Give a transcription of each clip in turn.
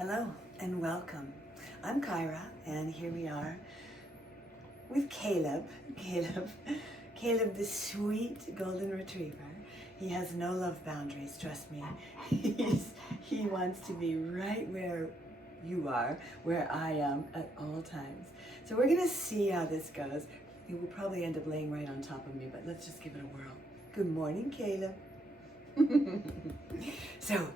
Hello and welcome. I'm Kyra, and here we are with Caleb. Caleb, the sweet golden retriever. He has no love boundaries, trust me. He wants to be right where you are, where I am at all times. So we're gonna see how this goes. He will probably end up laying right on top of me, but let's just give it a whirl. Good morning, Caleb. So,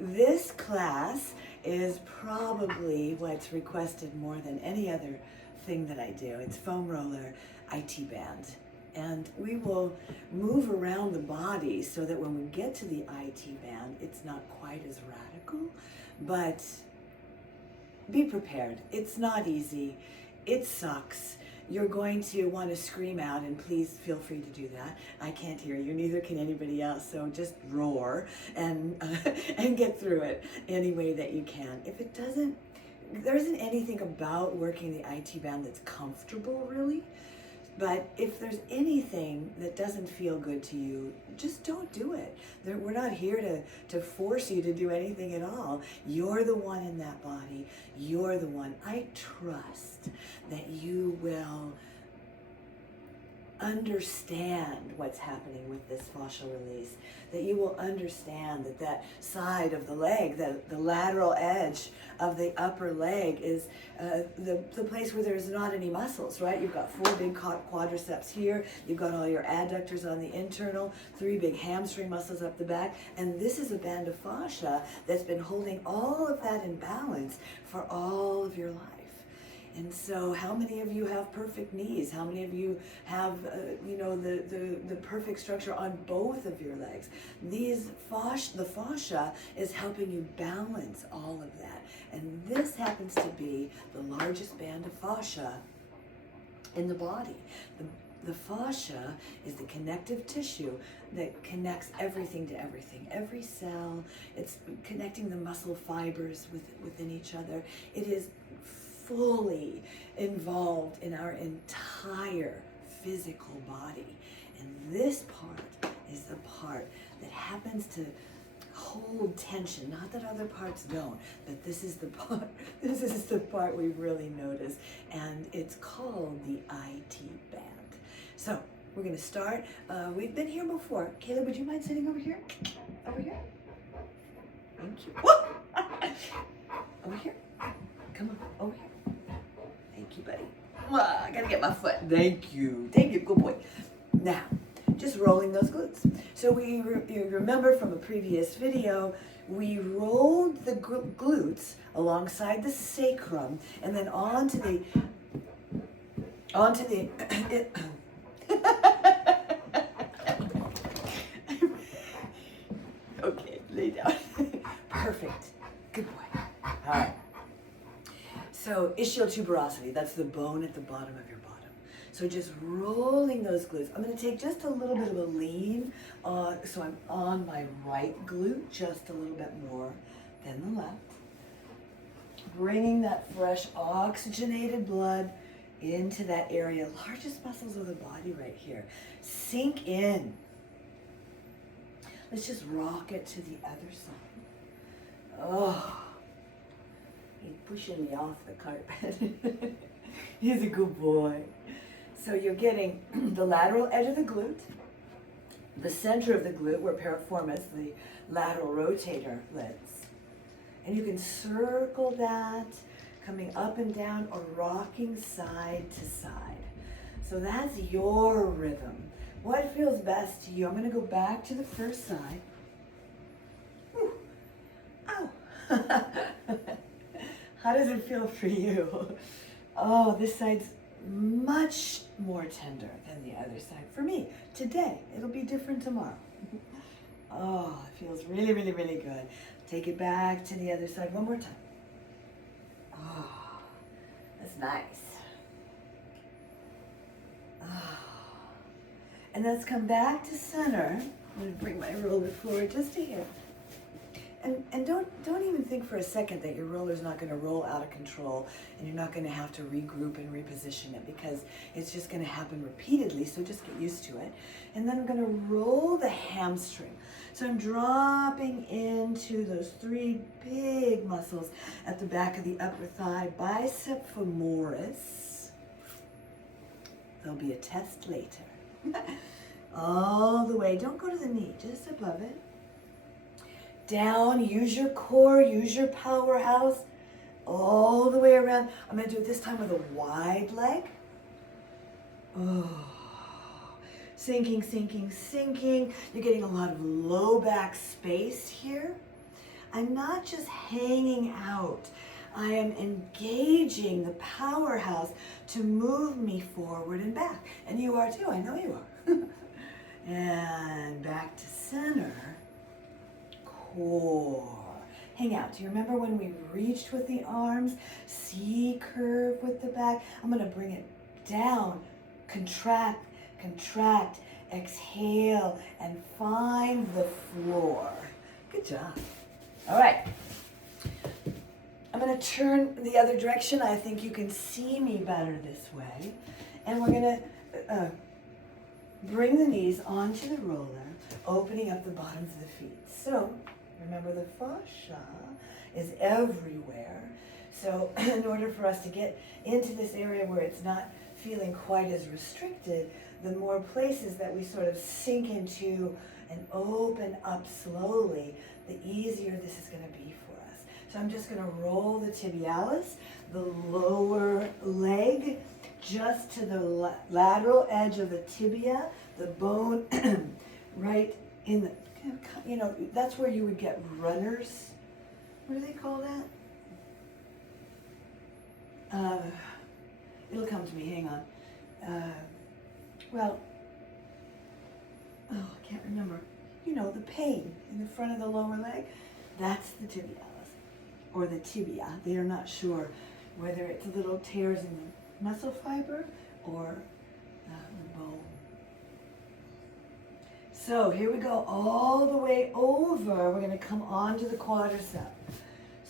this class is probably what's requested more than any other thing that I do. It's foam roller IT band. And we will move around the body so that when we get to the IT band, it's not quite as radical, but be prepared. It's not easy. It sucks. You're going to want to scream out, and please feel free to do that. I can't hear you, neither can anybody else, so just roar and get through it any way that you can. If it doesn't, there isn't anything about working the IT band that's comfortable, really. But if there's anything that doesn't feel good to you, just don't do it. We're not here to force you to do anything at all. You're the one in that body. You're the one. I trust that you will understand what's happening with this fascial release, that you will understand that that side of the leg, the lateral edge of the upper leg is the place where there's not any muscles, right? You've got 4 big quadriceps here, you've got all your adductors on the internal, 3 big hamstring muscles up the back, and this is a band of fascia that's been holding all of that in balance for all of your life. And so how many of you have perfect knees? How many of you have, the perfect structure on both of your legs? The fascia is helping you balance all of that. And this happens to be the largest band of fascia in the body. The fascia is the connective tissue that connects everything to everything. Every cell, it's connecting the muscle fibers within each other. It is fully involved in our entire physical body. And this part is the part that happens to hold tension. Not that other parts don't, but this is the part we really notice. And it's called the IT band. So we're gonna start. We've been here before. Caleb, would you mind sitting over here? Over here? Thank you. Over here? Come on, over here. Thank you, buddy. I gotta get my foot. Thank you. Thank you, good boy. Now, just rolling those glutes. So you remember from a previous video, we rolled the glutes alongside the sacrum and then onto the okay, lay down. Perfect. Good boy. All right. So ischial tuberosity, that's the bone at the bottom of your bottom. So just rolling those glutes. I'm going to take just a little bit of a lean, so I'm on my right glute just a little bit more than the left. Bringing that fresh oxygenated blood into that area. Largest muscles of the body right here. Sink in. Let's just rock it to the other side. Oh. He's pushing me off the carpet. He's a good boy. So you're getting the lateral edge of the glute, the center of the glute where piriformis, the lateral rotator, lives. And you can circle that, coming up and down or rocking side to side. So that's your rhythm. What feels best to you? I'm going to go back to the first side. Whew. Ow. How does it feel for you? Oh, this side's much more tender than the other side. For me, today. It'll be different tomorrow. Oh, it feels really, really, really good. Take it back to the other side one more time. Oh, that's nice. Oh. And let's come back to center. I'm going to bring my roller forward just to here. And don't even think think for a second that your roller's not going to roll out of control and you're not going to have to regroup and reposition it, because it's just going to happen repeatedly, so just get used to it. And then I'm going to roll the hamstring. So I'm dropping into those 3 big muscles at the back of the upper thigh, bicep femoris. There'll be a test later. All the way, don't go to the knee, just above it. Down, use your core, use your powerhouse, all the way around. I'm going to do it this time with a wide leg. Oh. Sinking, sinking, sinking. You're getting a lot of low back space here. I'm not just hanging out. I am engaging the powerhouse to move me forward and back. And you are too, I know you are. And back to center. Core. Hang out. Do you remember when we reached with the arms? C curve with the back. I'm going to bring it down. Contract, contract, exhale, and find the floor. Good job. All right. I'm going to turn the other direction. I think you can see me better this way. And we're going to bring the knees onto the roller, opening up the bottoms of the feet. So, remember the fascia is everywhere. So, in order for us to get into this area where it's not feeling quite as restricted, the more places that we sort of sink into and open up slowly, the easier this is going to be for us. So I'm just going to roll the tibialis, the lower leg, just to the lateral edge of the tibia, the bone right in the, you know, that's where you would get runners. What do they call that? It'll come to me, hang on. Well, oh, I can't remember. You know, the pain in the front of the lower leg, that's the tibialis, or the tibia. They are not sure whether it's little tears in the muscle fiber or the bone. So here we go, all the way over. We're going to come onto the quadricep.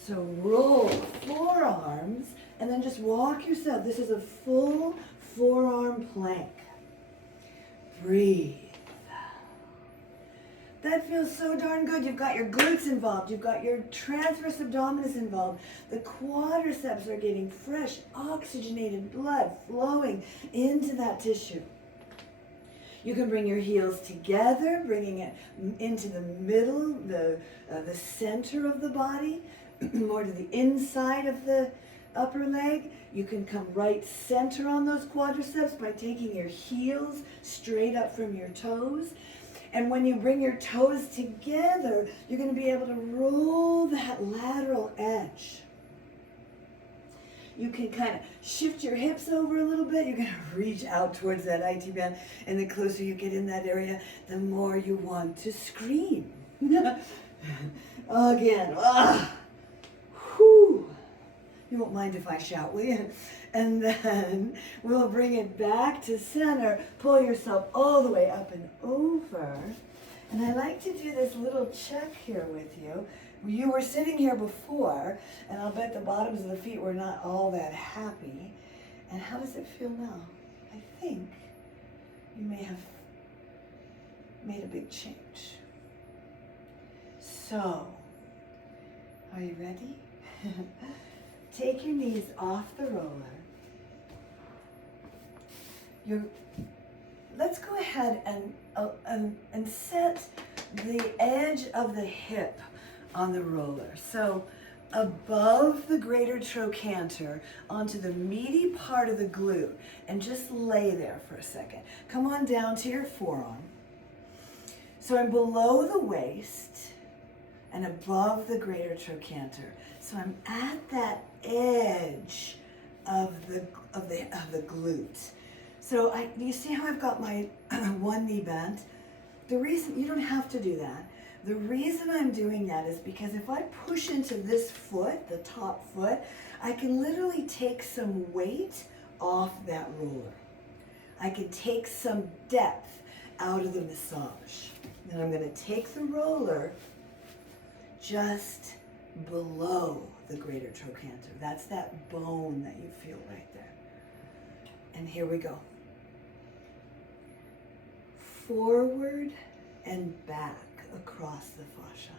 So roll forearms, and then just walk yourself. This is a full forearm plank. Breathe. That feels so darn good. You've got your glutes involved. You've got your transverse abdominis involved. The quadriceps are getting fresh, oxygenated blood flowing into that tissue. You can bring your heels together, bringing it into the middle, the center of the body, more to the inside of the upper leg. You can come right center on those quadriceps by taking your heels straight up from your toes. And when you bring your toes together, you're going to be able to roll that lateral edge. You can kind of shift your hips over a little bit. You're going to reach out towards that IT band. And the closer you get in that area, the more you want to scream. Again. Whew. You won't mind if I shout, will you? And then we'll bring it back to center. Pull yourself all the way up and over. And I like to do this little check here with you. You were sitting here before, and I'll bet the bottoms of the feet were not all that happy. And how does it feel now? I think you may have made a big change. So, are you ready? Take your knees off the roller. Let's go ahead and set the edge of the hip on the roller. So above the greater trochanter onto the meaty part of the glute, and just lay there for a second. Come on down to your forearm. So I'm below the waist and above the greater trochanter. So I'm at that edge of the glute. So you see how I've got my one knee bent? The reason, you don't have to do that. The reason I'm doing that is because if I push into this foot, the top foot, I can literally take some weight off that roller. I can take some depth out of the massage. And I'm going to take the roller just below the greater trochanter. That's that bone that you feel right there. And here we go. Forward and back across the fascia.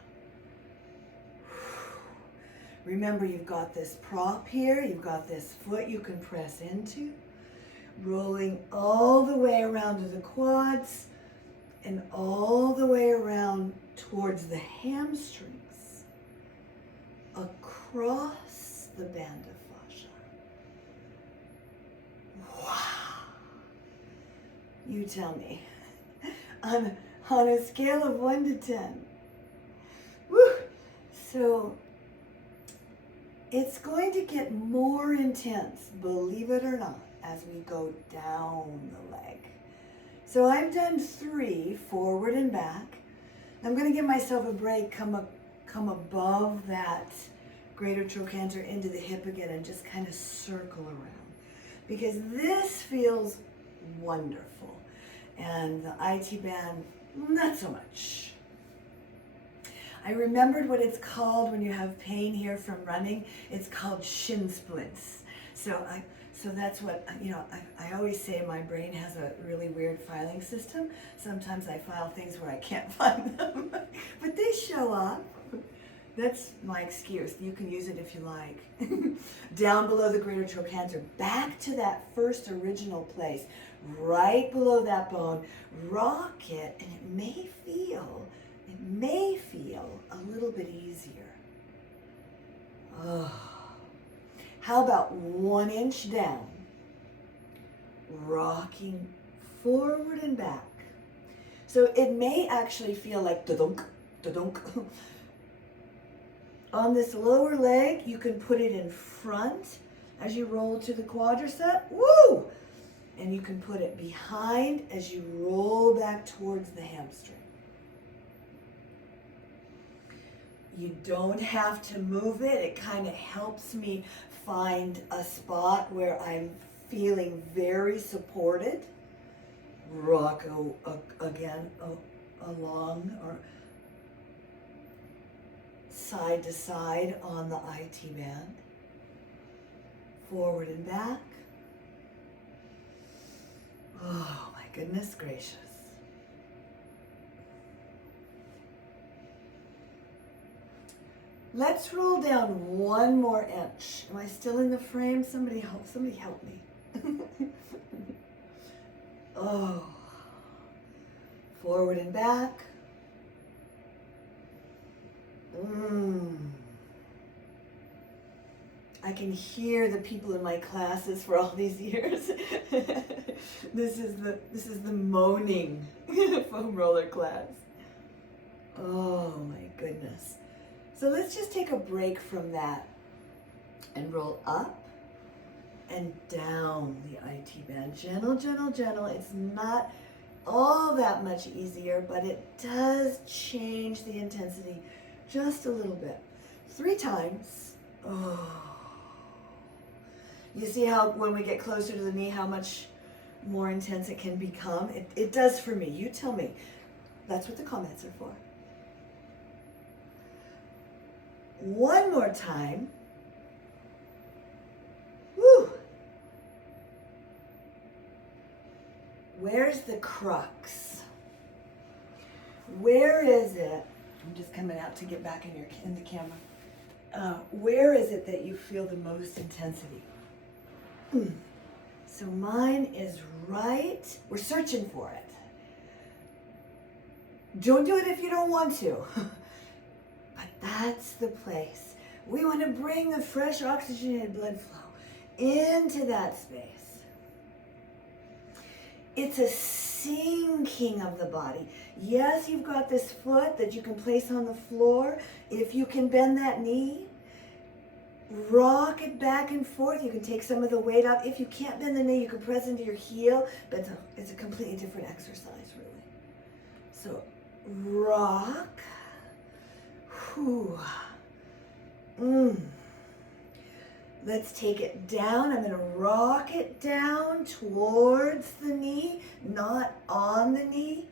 Remember, you've got this prop here, you've got this foot you can press into, rolling all the way around to the quads and all the way around towards the hamstrings, across the band of fascia. Wow. You tell me. On a scale of 1 to 10. Woo! So it's going to get more intense, believe it or not, as we go down the leg. So I've done 3, forward and back. I'm going to give myself a break, come above that greater trochanter into the hip again and just kind of circle around. Because this feels wonderful. And the IT band, not so much. I remembered what it's called when you have pain here from running. It's called shin splints. So that's what, I always say my brain has a really weird filing system. Sometimes I file things where I can't find them, but they show up. That's my excuse. You can use it if you like. Down below the greater trochanter, back to that first original place, right below that bone. Rock it, and it may feel a little bit easier. Oh. How about 1 inch down, rocking forward and back. So it may actually feel like da-dunk, da-dunk. On this lower leg, you can put it in front as you roll to the quadricep. Woo! And you can put it behind as you roll back towards the hamstring. You don't have to move it. It kind of helps me find a spot where I'm feeling very supported. Rock again along or side to side on the IT band. Forward and back. Oh my goodness gracious. Let's roll down 1 more inch. Am I still in the frame? Somebody help me. Oh. Forward and back. I can hear the people in my classes for all these years. This is the moaning foam roller class. Oh my goodness. So let's just take a break from that and roll up and down the IT band. Gentle, gentle, gentle. It's not all that much easier, but it does change the intensity just a little bit. 3 times. Oh. You see how when we get closer to the knee, how much more intense it can become? It does for me. You tell me. That's what the comments are for. 1 more time. Woo! Where's the crux? Where is it? I'm just coming out to get back in the camera. Where is it that you feel the most intensity? So mine is right. We're searching for it. Don't do it if you don't want to. But that's the place. We want to bring the fresh oxygenated blood flow into that space. It's a sinking of the body. Yes, you've got this foot that you can place on the floor. If you can bend that knee, rock it back and forth. You can take some of the weight off. If you can't bend the knee, you can press into your heel, but it's a completely different exercise, really. So rock. Whew. Let's take it down. I'm going to rock it down towards the knee, not on the knee.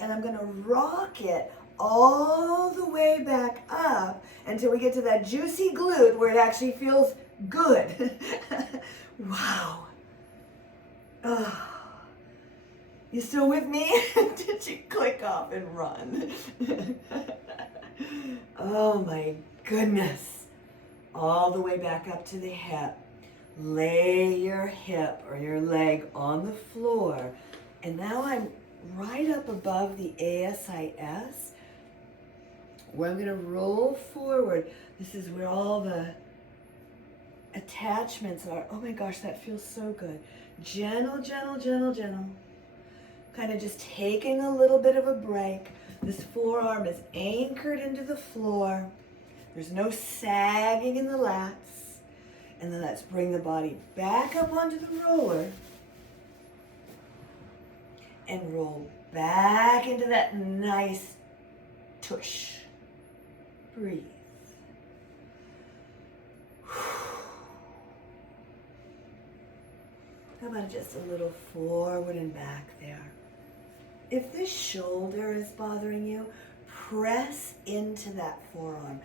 And I'm going to rock it all the way back up until we get to that juicy glute where it actually feels good. Wow. Oh. You still with me? Did you click off and run? Oh my goodness. All the way back up to the hip. Lay your hip or your leg on the floor. And now I'm right up above the ASIS, where I'm going to roll forward. This is where all the attachments are. Oh my gosh, that feels so good. Gentle, gentle, gentle, gentle. Kind of just taking a little bit of a break. This forearm is anchored into the floor. There's no sagging in the lats. And then let's bring the body back up onto the roller and roll back into that nice tush. Breathe. How about just a little forward and back there? If this shoulder is bothering you, press into that forearm.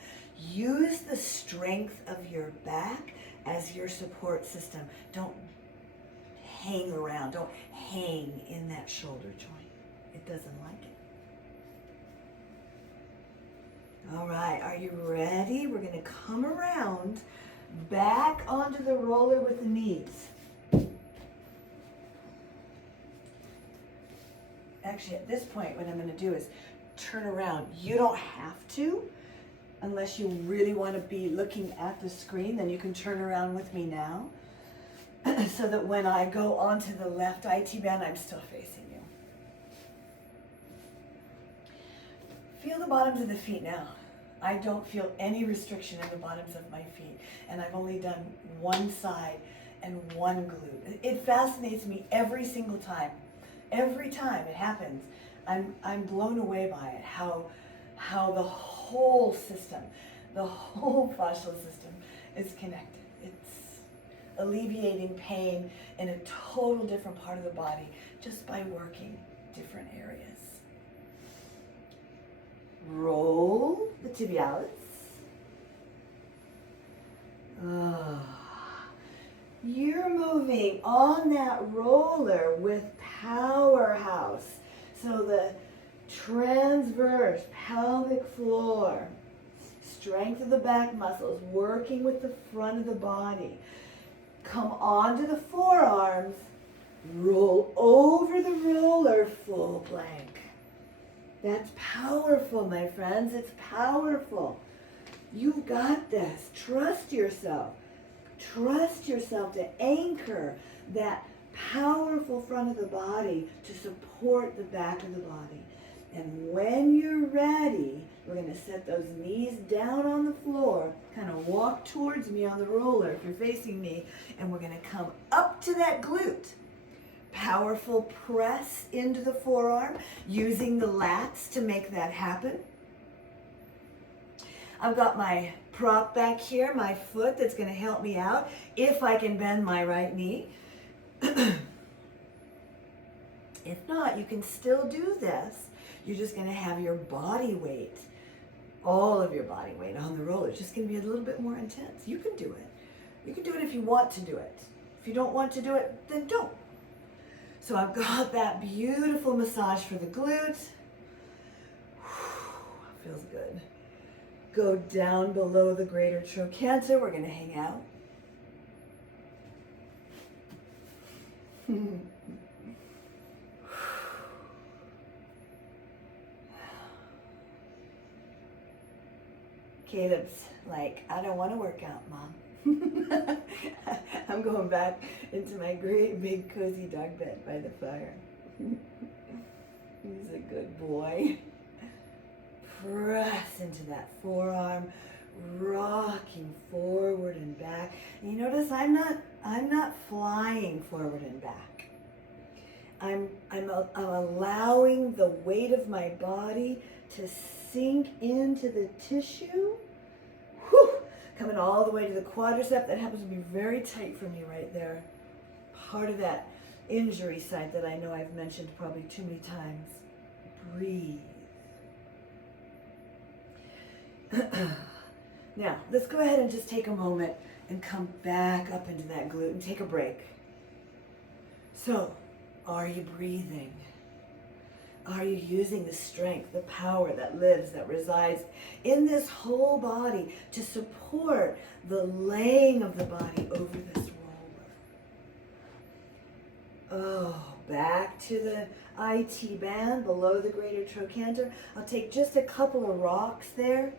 Use the strength of your back as your support system. Don't hang around. Don't hang in that shoulder joint. It doesn't like it. All right, are you ready? We're going to come around back onto the roller with the knees. Actually, at this point, what I'm going to do is turn around. You don't have to, unless you really want to be looking at the screen, then you can turn around with me now, so that when I go onto the left IT band, I'm still facing you. Feel the bottoms of the feet now. I don't feel any restriction in the bottoms of my feet, and I've only done one side and one glute. It fascinates me every single time. Every time it happens, I'm blown away by it, how the whole system, the whole fascial system is connected. It's alleviating pain in a total different part of the body just by working different areas. Roll the tibialis. You're moving on that roller with powerhouse. So the transverse pelvic floor, strength of the back muscles, working with the front of the body. Come onto the forearms, roll over the roller, full plank. That's powerful, my friends. It's powerful. You've got this. Trust yourself. Trust yourself to anchor that powerful front of the body to support the back of the body. And when you're ready, we're going to set those knees down on the floor, kind of walk towards me on the roller if you're facing me, and we're going to come up to that glute. Powerful press into the forearm, using the lats to make that happen. I've got my prop back here, my foot that's going to help me out if I can bend my right knee. If not, you can still do this. You're just going to have your body weight, all of your body weight on the roller. It's just going to be a little bit more intense. You can do it. You can do it if you want to do it. If you don't want to do it, then don't. So I've got that beautiful massage for the glutes. Feels good. Go down below the greater trochanter. We're going to hang out. Caleb's like, I don't want to work out, Mom. I'm going back into my great big cozy dog bed by the fire. He's a good boy. Press into that forearm, rocking forward and back. And you notice I'm not flying forward and back. I'm allowing the weight of my body to sink into the tissue. Whew, coming all the way to the quadricep. That happens to be very tight for me right there. Part of that injury site that I know I've mentioned probably too many times. Breathe. Now, let's go ahead and just take a moment and come back up into that glute and take a break. So, are you breathing? Are you using the strength, the power that lives, that resides in this whole body to support the laying of the body over this roller? Oh, back to the IT band below the greater trochanter. I'll take just a couple of rocks there.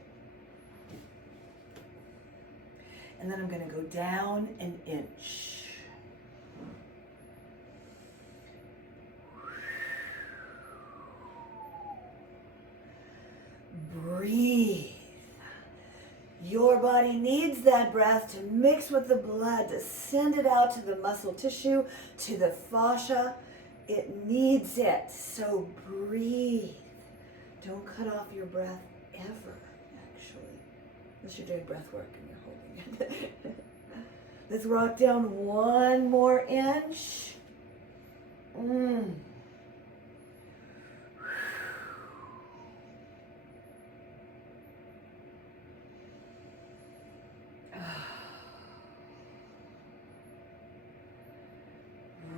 And then I'm going to go down an inch. Breathe. Your body needs that breath to mix with the blood, to send it out to the muscle tissue, to the fascia. It needs it. So breathe. Don't cut off your breath ever, actually. Unless you're doing breath work and you're holding it. Let's rock down one more inch.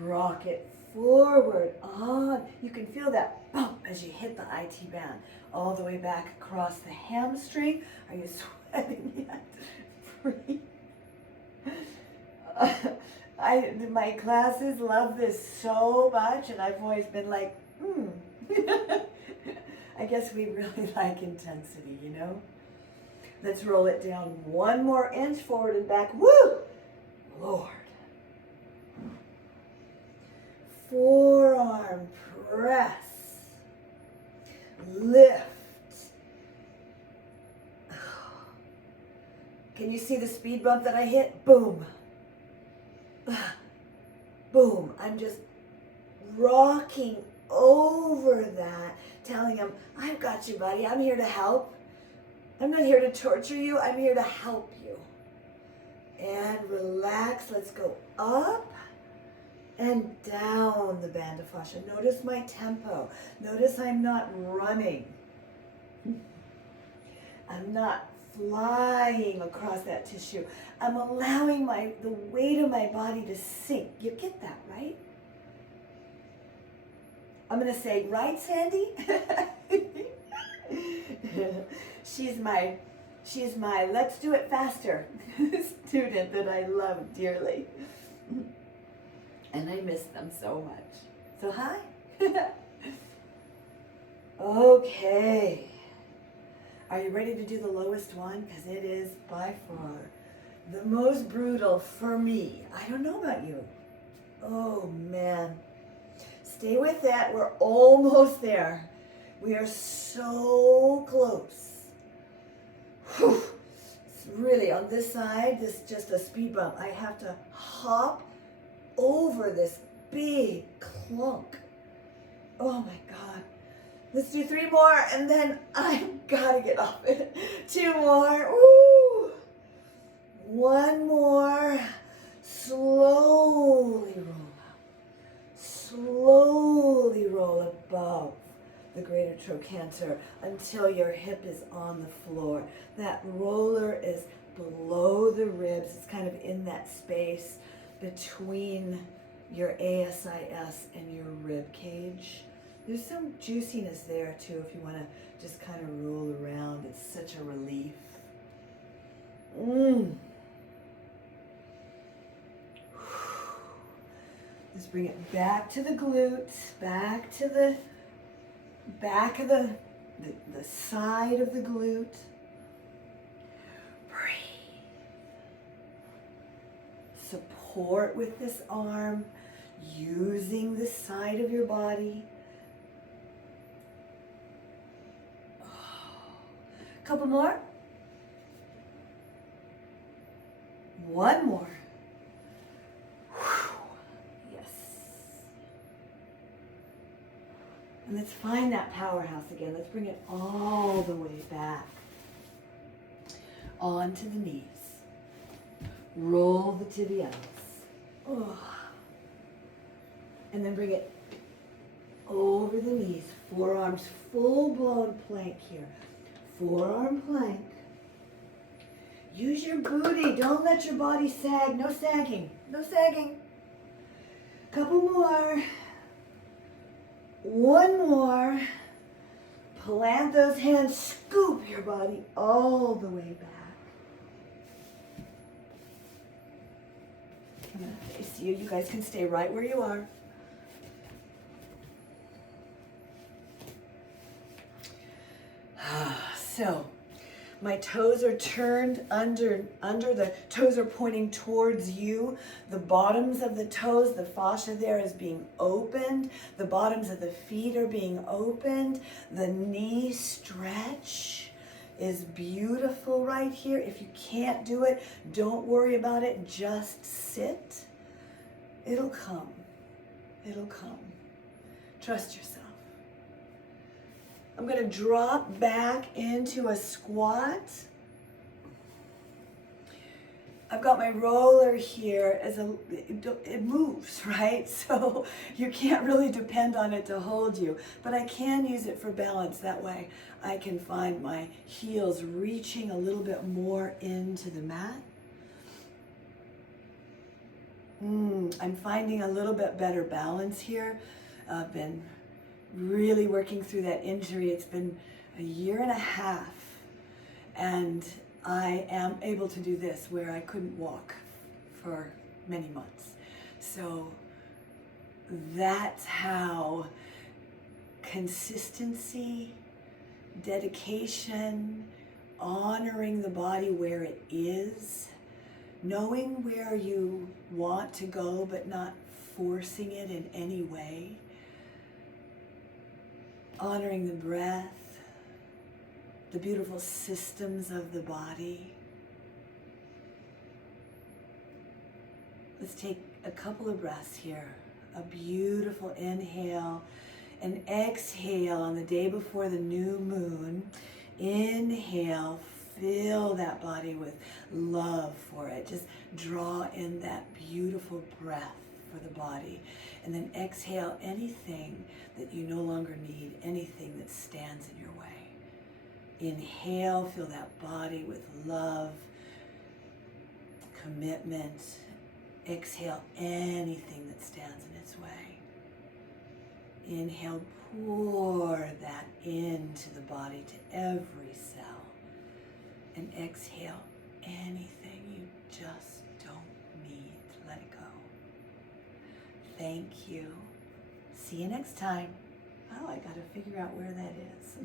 Rock it forward on. You can feel that bump as you hit the IT band. All the way back across the hamstring. Are you sweating yet? Breathe. My classes love this so much, and I've always been like, I guess we really like intensity, you know? Let's roll it down one more inch forward and back. Woo! Lord. Forearm press. Lift. Can you see the speed bump that I hit? Boom. Boom. I'm just rocking over that, telling him, I've got you, buddy. I'm here to help. I'm not here to torture you. I'm here to help you. And relax. Let's go up and down the band of fascia. Notice my tempo. Notice I'm not running. I'm not flying across that tissue. I'm allowing the weight of my body to sink. You get that, right? I'm going to say, right, Sandy? She's my let's do it faster student that I love dearly. And I miss them so much. So hi. Okay. Are you ready to do the lowest one? Because it is by far the most brutal for me. I don't know about you. Oh man. Stay with that. We're almost there. We are so close. Whew. It's really on this side, this is just a speed bump. I have to hop over this big clunk. Oh my God. Let's do 3 more and then I've got to get off it. 2 more. Woo. 1 more. Slowly roll up. Slowly roll above the greater trochanter until your hip is on the floor. That roller is below the ribs. It's kind of in that space between your ASIS and your rib cage. There's some juiciness there too if you want to just kind of roll around. It's such a relief. Let's bring it back to the glutes, back to the back of the side of the glute. Breathe. Support with this arm, using the side of your body. Couple more. 1 more. Yes. And let's find that powerhouse again. Let's bring it all the way back. Onto the knees. Roll the tibials. Oh. And then bring it over the knees. Forearms full-blown plank here. Forearm plank. Use your booty. Don't let your body sag. No sagging. No sagging. Couple more. One more. Plant those hands. Scoop your body all the way back. I'm going to face you. You guys can stay right where you are. So, my toes are turned under the toes are pointing towards you. The bottoms of the toes, the fascia there is being opened. The bottoms of the feet are being opened. The knee stretch is beautiful right here. If you can't do it, don't worry about it. Just sit. It'll come. It'll come. Trust yourself. I'm going to drop back into a squat. I've got my roller here it moves, right? So you can't really depend on it to hold you, but I can use it for balance. That way I can find my heels reaching a little bit more into the mat. I'm finding a little bit better balance here. I've been really working through that injury. It's been a year and a half, and I am able to do this where I couldn't walk for many months. So that's how consistency, dedication, honoring the body where it is, knowing where you want to go but not forcing it in any way, honoring the breath, the beautiful systems of the body. Let's take a couple of breaths here. A beautiful inhale and exhale on the day before the new moon. Inhale, fill that body with love for it. Just draw in that beautiful breath for the body. And then exhale anything that you no longer need, anything that stands in your way. Inhale, fill that body with love, commitment. Exhale anything that stands in its way. Inhale, pour that into the body, to every cell. And exhale anything you just don't need. Let it go. Thank you. See you next time. Oh, I gotta figure out where that is.